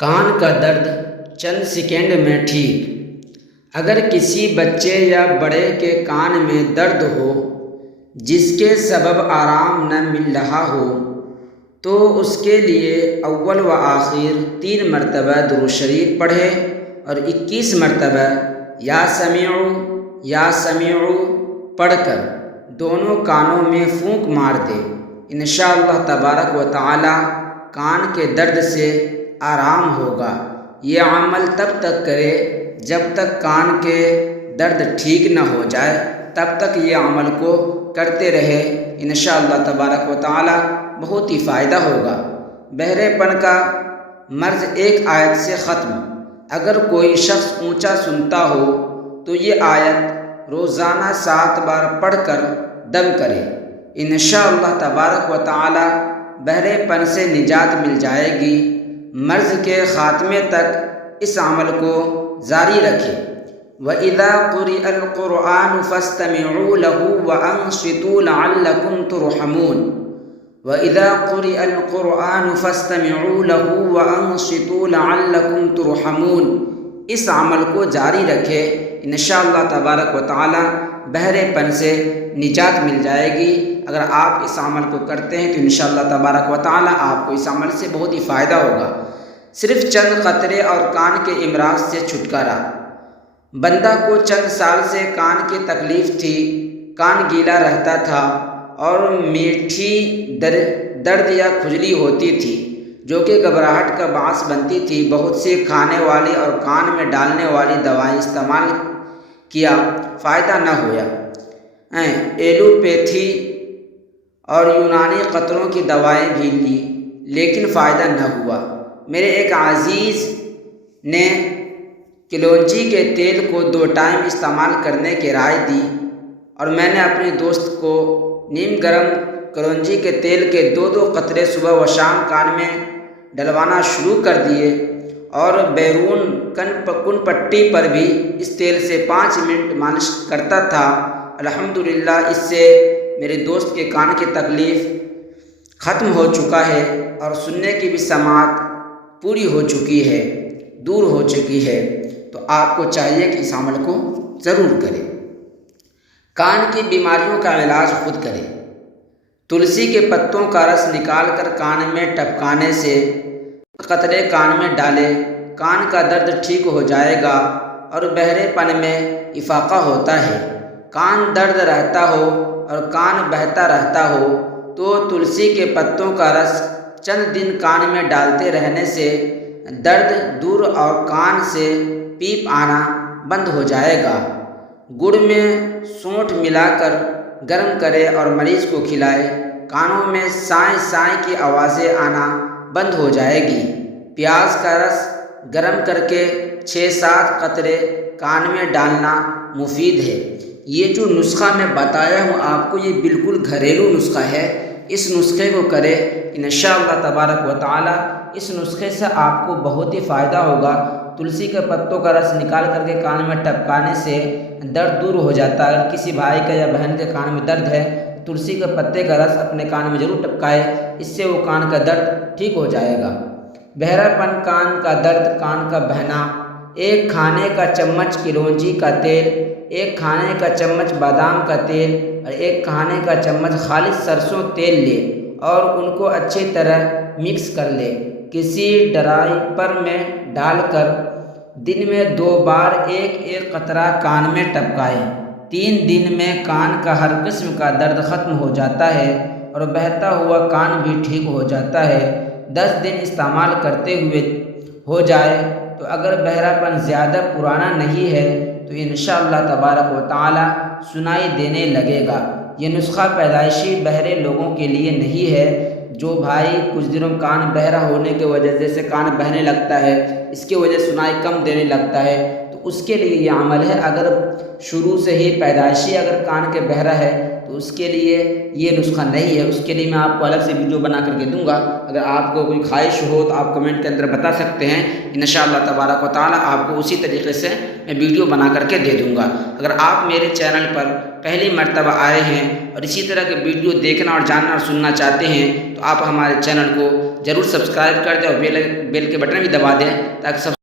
کان کا درد چند سیکنڈ میں ٹھیک۔ اگر کسی بچے یا بڑے کے کان میں درد ہو جس کے سبب آرام نہ مل رہا ہو تو اس کے لیے اول و آخر 3 مرتبہ درود شریف پڑھے اور 21 مرتبہ یا سمیعو پڑھ کر دونوں کانوں میں پھونک مار دے۔ انشاءاللہ تبارک و تعالی کان کے درد سے آرام ہوگا۔ یہ عمل تب تک کرے جب تک کان کے درد ٹھیک نہ ہو جائے، تب تک یہ عمل کو کرتے رہے۔ انشاءاللہ تبارک و تعالی بہت ہی فائدہ ہوگا۔ بہرے پن کا مرض ایک آیت سے ختم۔ اگر کوئی شخص اونچا سنتا ہو تو یہ آیت روزانہ 7 بار پڑھ کر دم کرے۔ انشاءاللہ تبارک و تعالی بہرے پن سے نجات مل جائے گی۔ مرض کے خاتمے تک اس عمل کو جاری رکھے۔ وَإِذَا قُرِئَ الْقُرْآنُ فَاسْتَمِعُوا لَهُ وَأَنصِتُوا لَعَلَّكُمْ تُرْحَمُونَ وَإِذَا قُرِئَ الْقُرْآنُ فَاسْتَمِعُوا لَهُ وَأَنصِتُوا لَعَلَّكُمْ تُرْحَمُونَ۔ اس عمل کو جاری رکھے، انشاءاللہ تبارک و تعالی بہرے پن سے نجات مل جائے گی۔ اگر آپ اس عمل کو کرتے ہیں تو انشاءاللہ تبارک و تعالی آپ کو اس عمل سے بہت ہی فائدہ ہوگا۔ صرف چند قطرے اور کان کے امراض سے چھٹکارا۔ بندہ کو چند سال سے کان کی تکلیف تھی، کان گیلا رہتا تھا اور میٹھی درد یا کھجلی ہوتی تھی جو کہ گھبراہٹ کا باعث بنتی تھی۔ بہت سی کھانے والی اور کان میں ڈالنے والی دوائیں استعمال کیا، فائدہ نہ ہوا۔ ایلوپیتھی اور یونانی قطروں کی دوائیں بھی لی لیکن فائدہ نہ ہوا۔ میرے ایک عزیز نے کلونجی کے تیل کو 2 ٹائم استعمال کرنے کی رائے دی اور میں نے اپنے دوست کو نیم گرم کلونجی کے تیل کے 2 قطرے صبح و شام کان میں ڈلوانا شروع کر دیے اور بیرون کن پٹی پر بھی اس تیل سے 5 منٹ مالش کرتا تھا۔ الحمدللہ اس سے میرے دوست کے کان کی تکلیف ختم ہو چکا ہے اور سننے کی بھی سماعت پوری ہو چکی ہے، دور ہو چکی ہے۔ تو آپ کو چاہیے کہ اس عمل کو ضرور کریں۔ کان کی بیماریوں کا علاج خود کریں۔ تلسی کے پتوں کا رس نکال کر کان میں ٹپکانے سے قطرے کان میں ڈالے، کان کا درد ٹھیک ہو جائے گا اور بہرے پن میں افاقہ ہوتا ہے۔ کان درد رہتا ہو اور کان بہتا رہتا ہو تو تلسی کے پتوں کا رس چند دن کان میں ڈالتے رہنے سے درد دور اور کان سے پیپ آنا بند ہو جائے گا۔ گڑ میں سونٹھ ملا کر گرم کرے اور مریض کو کھلائے، کانوں میں سائیں سائیں کی آوازیں آنا بند ہو جائے گی۔ پیاز کا رس گرم کر کے 6-7 قطرے کان میں ڈالنا مفید ہے۔ یہ جو نسخہ میں بتایا ہوں آپ کو، یہ بالکل گھریلو نسخہ ہے۔ اس نسخے کو کرے، انشاءاللہ تبارک و تعالی اس نسخے سے آپ کو بہت ہی فائدہ ہوگا۔ تلسی کے پتوں کا رس نکال کر کے کان میں ٹپکانے سے درد دور ہو جاتا ہے۔ اگر کسی بھائی کا یا بہن کے کان میں درد ہے، تلسی کے پتے کا رس اپنے کان میں ضرور ٹپکائے، اس سے وہ کان کا درد ٹھیک ہو جائے گا۔ بہرا پن، کان کا درد، کان کا بہنا۔ 1 کھانے کا چمچ کلونجی کا تیل، 1 کھانے کا چمچ بادام کا تیل اور 1 کھانے کا چمچ خالص سرسوں تیل لے اور ان کو اچھی طرح مکس کر لے۔ کسی ڈرائپر میں ڈال کر دن میں 2 بار 1 قطرہ کان میں ٹپکائیں۔ 3 دن میں کان کا ہر قسم کا درد ختم ہو جاتا ہے اور بہتا ہوا کان بھی ٹھیک ہو جاتا ہے۔ 10 دن استعمال کرتے ہوئے ہو جائے تو اگر بہرا پن زیادہ پرانا نہیں ہے تو انشاءاللہ تبارک و تعالی سنائی دینے لگے گا۔ یہ نسخہ پیدائشی بہرے لوگوں کے لیے نہیں ہے۔ جو بھائی کچھ دنوں کان بہرا ہونے کی وجہ سے کان بہنے لگتا ہے، اس کی وجہ سے سنائی کم دینے لگتا ہے، تو اس کے لیے یہ عمل ہے۔ اگر شروع سے ہی پیدائشی اگر کان کے بہرا ہے تو تو اس کے لیے یہ نسخہ نہیں ہے، اس کے لیے میں آپ کو الگ سے ویڈیو بنا کر کے دوں گا۔ اگر آپ کو کوئی خواہش ہو تو آپ کمنٹ کے اندر بتا سکتے ہیں، انشاءاللہ تبارک و تعالی آپ کو اسی طریقے سے میں ویڈیو بنا کر کے دے دوں گا۔ اگر آپ میرے چینل پر پہلی مرتبہ آئے ہیں اور اسی طرح کے ویڈیو دیکھنا اور جاننا اور سننا چاہتے ہیں تو آپ ہمارے چینل کو ضرور سبسکرائب کر دیں اور بیل کے بٹن بھی دبا دیں تاکہ